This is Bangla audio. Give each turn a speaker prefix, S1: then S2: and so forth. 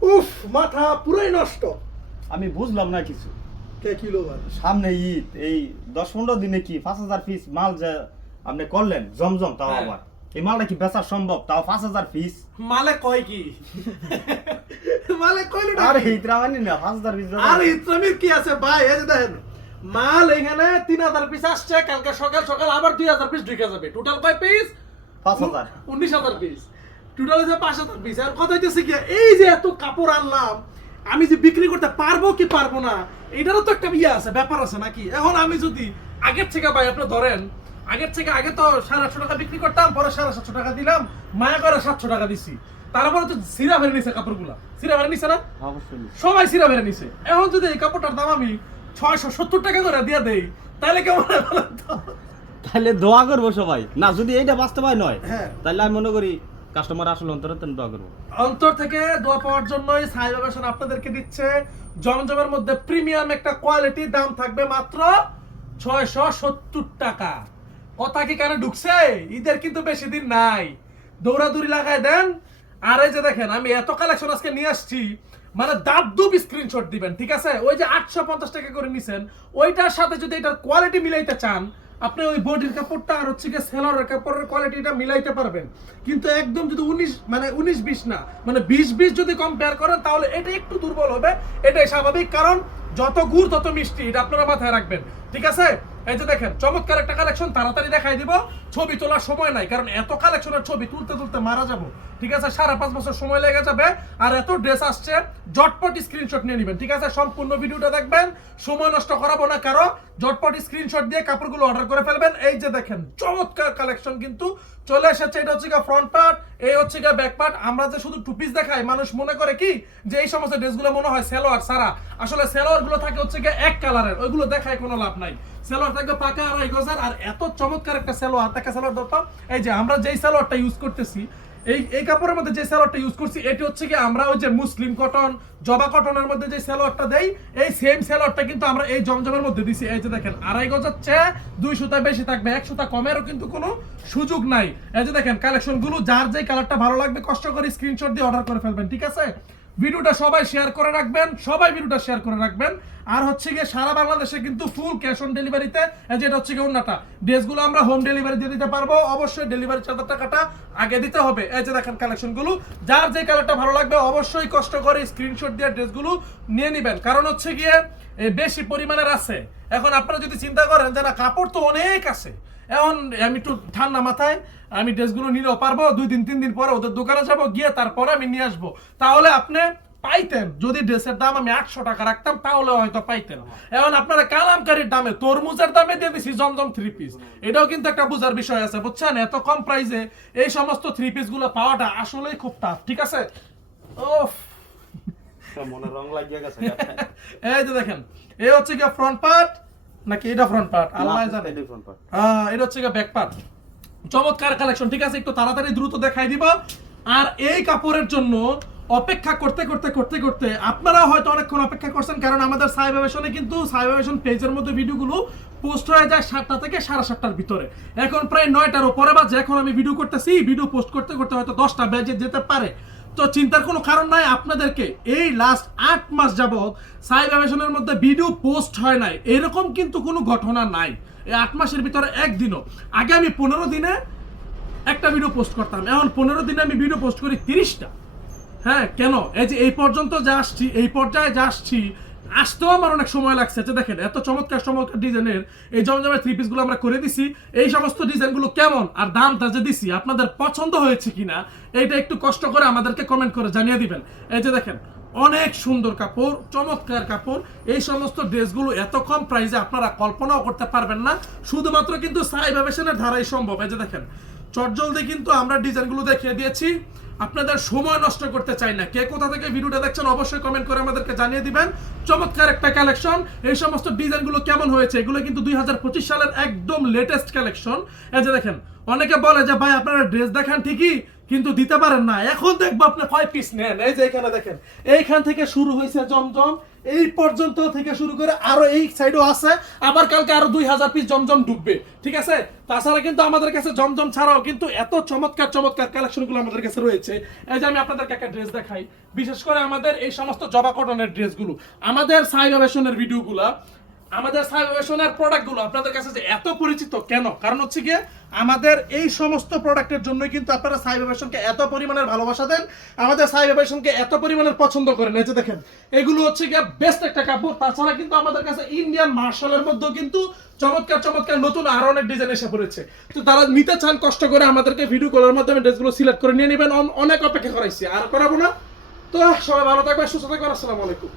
S1: উফ। মাথা পুরাই নষ্ট।
S2: আমি বুঝলাম না কিছু।
S1: কে কিলো
S2: সামনে ঈদ এই দশ পনেরো দিনে কি পাঁচ হাজার পিস মাল যে আপনি করলেন জমজম তাও
S3: হ্যাঁ।
S2: আবার। এই মালটা কি বেচা সম্ভব? তাও পাঁচ হাজার পিস
S3: মালে কয় কি?
S1: মালে কইলো না
S2: আর হিতরা মানে না পাঁচ হাজার পিস
S1: আর ইসলামিক কি আছে? ভাই এই দেখেন
S3: মাল এখানে তিন হাজার পিস আসছে কালকে সকাল সকাল আবার দুই হাজার পিস ঢুকে যাবে। টোটাল কয় পিস
S2: পাঁচ হাজার।
S3: উনিশ হাজার পিস টোটাল হচ্ছে পাঁচ হাজার পিস আর কথা হচ্ছে কি এই যে এত কাপড় আনলাম আমি যে বিক্রি করতে পারব কি পারব না এটারও তো একটা ইয়ে আছে ব্যাপার আছে নাকি? এখন আমি যদি আগের থেকে ভাই আপনি ধরেন আগের থেকে আগে তো সাড়ে আটশো টাকা বিক্রি করতাম পরে সাড়ে সাতশো টাকা দিলাম মায়া করে সাতশো টাকা দিছি। তারপরে তো সিরা ভেড়ে নিছে কাপড়গুলা। সিরা ভেড়ে নিছে না?
S2: অবশ্যই
S3: সবাই সিরা ভেড়ে নিছে। এখন যদি এই কাপড়টার দাম আমি ছয়শো সত্তর টাকা করে দিয়ে দেই তাহলে কেমন হয়
S2: তাহলে দোয়া করব সবাই। না যদি এইটা বাস্তবায় নয়
S1: হ্যাঁ।
S2: তাহলে আমি মনে করি কাস্টমার আসলে অন্তরে দোয়া করব।
S3: অন্তর থেকে দোয়া পাওয়ার জন্যই সাইবা ফ্যাশন আপনাদেরকে দিচ্ছে, জমজমের মধ্যে প্রিমিয়াম একটা কোয়ালিটি, দাম থাকবে মাত্র ছয়শো সত্তর টাকা। কথা কি কানে ঢুকছে? ঈদের কিন্তু বেশি দিন নাই। দৌড়াদৌড়ি লাগায় দেন। আর এই যে দেখেন, আমি এত কালেকশন আজকে নিয়ে আসছি মানে দাবদুব স্ক্রিনশট দিবেন, ঠিক আছে? ওই যে আটশো পঞ্চাশ টাকা করে নিছেন, ওইটার সাথে যদি এটার কোয়ালিটি মিলাইতে চান আপনি ওই বডির কাপড়টা আর হচ্ছে গিয়ে সেলরের কাপড়ের কোয়ালিটিটা মিলাইতে পারবেন। কিন্তু একদম যদি উনিশ মানে উনিশ বিশ না মানে বিশ বিশ যদি কম্পেয়ার করেন, তাহলে এটা একটু দুর্বল হবে। এটাই স্বাভাবিক, কারণ যত গুড়, তত মিষ্টি, এটা আপনারা মাথায় রাখবেন। ঠিক আছে? এই যে দেখেন, চমৎকার একটা কালেকশন তাড়াতাড়ি দেখাই দিব। ছবি তোলার সময় নাই, কারণ এত কালেকশনের ছবি তুলতে তুলতে মারা যাব। ঠিক আছে? সাড়ে পাঁচ বছর সময় লেগে যাবে, আর এত ড্রেস আসছে জটপট স্ক্রিনশট নিয়ে নেবেন, ঠিক আছে? সম্পূর্ণ ভিডিওটা দেখবেন, সময় নষ্ট করাবো না কারও জটপট স্ক্রিনশট দিয়ে কাপড়গুলো অর্ডার করে ফেলবেন। এই যে দেখেন, চমৎকার কালেকশন কিন্তু চলে এসেছে। এটা হচ্ছে গিয়ে ফ্রন্ট পার্ট এই হচ্ছে গিয়ে ব্যাক পার্ট আমরা যে শুধু টু পিস দেখাই, মানুষ মনে করে কি? যে এই সমস্ত ড্রেসগুলো মনে হয় সেলোয়ার, সারা। আসলে সেলোয়ারগুলো থাকে হচ্ছে গিয়ে এক কালারের ওইগুলো দেখায় কোনো লাভ নাই। সেলোয়ার থাকবে পাকা আড়াই গজার, আর এত চমৎকার একটা সেলোয়ার টাকা সেলোয়ার ধরতাম এই যে আমরা যেই সেলোয়ারটা ইউজ করতেছি, এই এই কাপড়ের মধ্যে যে সেলোয়ারটা ইউজ করছি, এটি হচ্ছে কি আমরা ওই যে মুসলিম কটন জবা কটনের মধ্যে যে সেলোয়ারটা দেই, এই সেম সেলোয়ারটা কিন্তু আমরা এই জমজমের মধ্যে দিছি। এই যে দেখেন, আড়াই গজার চেয়ে দুই সুতা বেশি থাকবে, এক সুতা কমেরও কিন্তু কোনো সুযোগ নাই। এই যে দেখেন কালেকশনগুলো, যার যে কালারটা ভালো লাগবে, কষ্ট করে স্ক্রিনশট দিয়ে অর্ডার করে ফেলবেন, ঠিক আছে? ভিডিওটা সবাই শেয়ার করে রাখবেন, সবাই ভিডিওটা শেয়ার করে রাখবেন। আর হচ্ছে গিয়ে সারা বাংলাদেশে কিন্তু ফুল ক্যাশ অন ডেলিভারিতে যেটা হচ্ছে গিয়ে অন্যটা ড্রেসগুলো আমরা হোম ডেলিভারি দিয়ে দিতে পারব, অবশ্যই ডেলিভারি চার্জের টাকাটা আগে দিতে হবে। এই যে দেখেন কালেকশনগুলো যার যে কালারটা ভালো লাগবে অবশ্যই কষ্ট করে স্ক্রিনশট দিয়ে ড্রেসগুলো নিয়ে নেবেন। কারণ হচ্ছে গিয়ে বেশি পরিমাণের আছে। এখন আপনারা যদি চিন্তা করেন যে না, কাপড় তো অনেক আছে। এখন আমি একটু ঠান্ডা মাথায়, আমি ড্রেসগুলো নিলেও পারব, দুই দিন, তিন দিন পরে ওদের দোকানে যাব, গিয়ে তারপরে আমি নিয়ে আসব। তাহলে আপনি পাইতেন, যদি ড্রেসের দাম আমি আটশো টাকা রাখতাম, তাহলে হয়তো পাইতেন। এখন আপনারা কালামকারীর দামে, তরমুজের দামে দিয়ে দিছি জমজম থ্রি পিস এটাও কিন্তু একটা বোঝার বিষয় আছে, বুঝছেন? এত কম প্রাইসে এই সমস্ত থ্রি পিসগুলো পাওয়াটা আসলেই খুব টাফ ঠিক আছে? ওফ
S2: মনে রং লাগিয়ে গেছে
S3: এই যে দেখেন এই হচ্ছে গিয়ে ফ্রন্ট পার্ট নাকি এটা ফ্রন্ট পার্ট আল্লাহ জানে। হ্যাঁ এটা হচ্ছে গিয়ে ব্যাক পার্ট চমৎকার কালেকশন ঠিক আছে? একটু তাড়াতাড়ি দ্রুত দেখাই দিব। আর এই কাপড়ের জন্য অপেক্ষা করতে করতে করতে করতে আপনারা হয়তো অনেকক্ষণ অপেক্ষা করছেন কারণ আমাদের সাইবাবেশনে কিন্তু সাইবাবেশন পেজের মধ্যে ভিডিওগুলো পোস্ট হয়ে যায় সাতটা থেকে সাড়ে সাতটার ভিতরে। এখন প্রায় নয়টার উপরে বাজে এখন আমি ভিডিও করতেছি ভিডিও পোস্ট করতে করতে হয়তো দশটা বেজে যেতে পারে। তো চিন্তার কোনো কারণ নাই, আপনাদেরকে এই লাস্ট আট মাস যাবৎ সাইবার মধ্যে ভিডিও পোস্ট হয় নাই, এরকম কিন্তু কোনো ঘটনা নাই। এই আট মাসের ভিতরে একদিনও। আগে আমি পনেরো দিনে একটা ভিডিও পোস্ট করতাম, এখন পনেরো দিনে আমি ভিডিও পোস্ট করি তিরিশটা। হ্যাঁ কেন? এই যে এই পর্যন্ত যা আসছি, এই পর্যায়ে যা আসছি আসতেও আমার অনেক সময় লাগছে যে দেখেন, এত চমৎকার চমৎকার ডিজাইনের এই জমজমের থ্রি পিসগুলো আমরা করে দিছি। এই সমস্ত ডিজাইনগুলো কেমন আর দামটা যে দিছি, আপনাদের পছন্দ হয়েছে কিনা, এইটা একটু কষ্ট করে আমাদেরকে কমেন্ট করে জানিয়ে দিবেন। এই যে দেখেন, অনেক সুন্দর কাপড়, চমৎকার কাপড়। এই সমস্ত ড্রেসগুলো এত কম প্রাইসে আপনারা কল্পনাও করতে পারবেন না। শুধুমাত্র কিন্তু সাই ভ্যাবেশনের ধারাই সম্ভব। এই যে দেখেন চটজলদি কিন্তু আমরা ডিজাইনগুলো দেখিয়ে দিয়েছি। আপনাদের সময় নষ্ট করতে চাই না। কে কোথা থেকে ভিডিওটা দেখছেন অবশ্যই কমেন্ট করে আমাদেরকে জানিয়ে দিবেন। চমৎকার একটা কালেকশন এই সমস্ত ডিজাইনগুলো কেমন হয়েছে? এগুলো কিন্তু দুই হাজার পঁচিশ সালের একদম লেটেস্ট কালেকশন এই যে দেখেন, অনেকে বলে যে, ভাই, আপনারা ড্রেস দেখান ঠিকই কিন্তু দিতে পারেন না। এখন দেখব আপনি কয় পিস নেন। এই যে এখানে দেখেন, এইখান থেকে শুরু হয়েছে জমজম, এই পর্যন্ত থেকে শুরু করে আরও এই সাইডও আছে। আবার কালকে আরও দুই হাজার পিস জমজম ঢুকবে, ঠিক আছে? তাছাড়া কিন্তু আমাদের কাছে জমজম ছাড়াও কিন্তু এত চমৎকার চমৎকার কালেকশনগুলো আমাদের কাছে রয়েছে। এই যে আমি আপনাদেরকে একটা ড্রেস দেখাই। বিশেষ করে আমাদের এই সমস্ত জবা কটনের ড্রেসগুলো আমাদের সাইবাবেশনের ভিডিওগুলা আমাদের সাইবাবেশনের প্রোডাক্টগুলো আপনাদের কাছে যে এত পরিচিত কেন? কারণ হচ্ছে গিয়ে আমাদের এই সমস্ত প্রোডাক্টের জন্যই কিন্তু আপনারা সাইবাবেশনকে এত পরিমাণের ভালোবাসা দেন, আমাদের সাইবাবেশনকে এত পরিমাণের পছন্দ করেন। এই যে দেখেন, এগুলো হচ্ছে গিয়ে বেস্ট একটা কাপড়। তাছাড়া কিন্তু আমাদের কাছে ইন্ডিয়ান মার্শালের মধ্যেও কিন্তু চমৎকার চমৎকার নতুন আরও অনেক ডিজাইন এসে পড়েছে। তো তারা নিতে চান, কষ্ট করে আমাদেরকে ভিডিও কলের মাধ্যমে ড্রেসগুলো সিলেক্ট করে নিয়ে নেবেন। অনেক অপেক্ষা করাইছি, আর করাবো না। তো সবাই ভালো থাকবে সুস্থ থাকবেন। আসসালামু আলাইকুম।